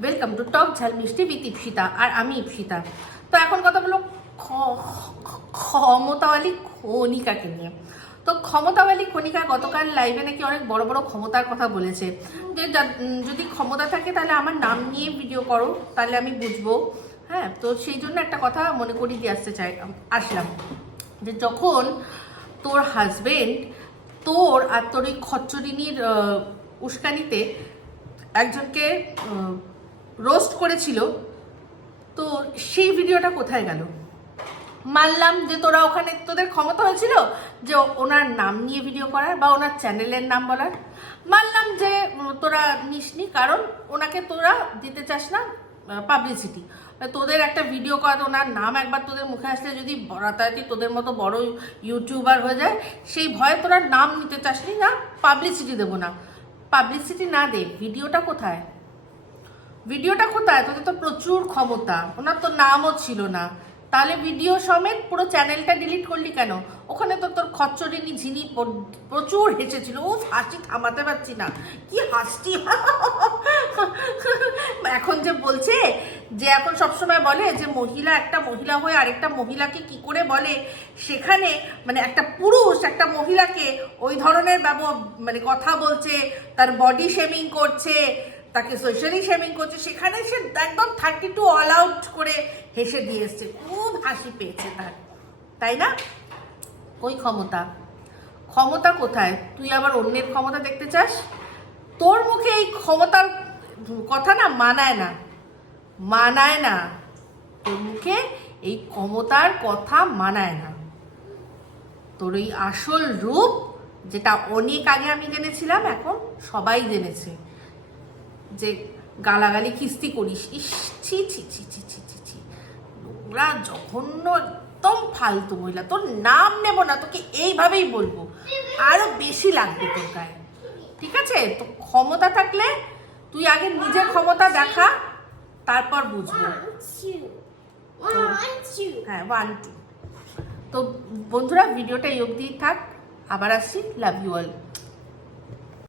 Welcome to talk ঝাল মিষ্টি with Ipsita আর আমি ইপসিতা তো এখন কথা বলো ক্ষমতাওয়ালী খনিকাকে নিয়ে। তো ক্ষমতাওয়ালী খনিকা গতকাল লাইভে নাকি অনেক বড় বড় ক্ষমতার কথা বলেছে। যে যদি ক্ষমতা থাকে তাহলে আমার নাম নিয়ে ভিডিও করো, তাহলে আমি বুঝব। হ্যাঁ তো সেই জন্য একটা কথা মনে করি দিয়ে আসতে চাই, আসলাম। যে যখন তোর হাজবেন্ড তোর আর তোর ওই খচ্চরিনীর উস্কানিতে একজনকে রোস্ট করেছিল, তো সেই ভিডিওটা কোথায় গেল? মানলাম যে তোরা ওখানে, তোদের ক্ষমতা হয়েছিল যে ওনার নাম নিয়ে ভিডিও করার বা ওনার চ্যানেলের নাম বলার। মানলাম যে তোরা নিসনি কারণ ওনাকে তোরা দিতে চাস না পাবলিসিটি তোদের একটা ভিডিও করা ওনার নাম একবার তোদের মুখে আসলে যদি রাতারাতি তোদের মতো বড় ইউটিউবার হয়ে যায়, সেই ভয়ে তোরা নাম নিতে চাসনি না পাবলিসিটি দেবো না। পাবলিসিটি না দে ভিডিওটা কোথায়? ভিডিওটা কোথায়? তোদের তো প্রচুর ক্ষমতা। ওনার তো নামও ছিল না। তাহলে ভিডিও সমেত পুরো চ্যানেলটা ডিলিট করলি কেন? ওখানে তো তোর খচ্চরিনী ঝিনি প্রচুর হেসেছিল। ও হাসি থামাতে পারছি না। কি হাসছি এখন যে বলছে, যে এখন সবসময় বলে যে মহিলা একটা মহিলা হয়ে আরেকটা মহিলাকে কি করে বলে? সেখানে মানে একটা পুরুষ একটা মহিলাকে ওই ধরনের ব্যব মানে কথা বলছে, তার বডি শেমিং করছে তাকে সোশ্যালি শেমিং করছে, সেখানে সে একদম থার্টি টু অল আউট করে হেসে দিয়ে এসছে। খুব হাসি পেয়েছে তার, তাই না? ওই ক্ষমতা। ক্ষমতা কোথায়? তুই আবার অন্যের ক্ষমতা দেখতে চাস? তোর মুখে এই ক্ষমতার কথা না মানায় না মানায় না। তোর মুখে এই ক্ষমতার কথা মানায় না। তোর এই আসল রূপ, যেটা অনেক আগে আমি জেনেছিলাম, এখন সবাই জেনেছে। যে গালাগালি কিস্তি করিস ইস ছি ছি ছি ছি ছি ছি ছি। নোংরা জঘন্য একদম ফালতু মহিলা। তোর নাম নেব না তোকে এইভাবেই বলব। আরও বেশি লাগবে তোর গায়ে। ঠিক আছে? তো ক্ষমতা থাকলে তুই আগে নিজের ক্ষমতা দেখা তারপর বুঝব. হ্যাঁ ওয়ান টু তো বন্ধুরা ভিডিওটা এই অবধি থাক। আবার আসছি। Love you all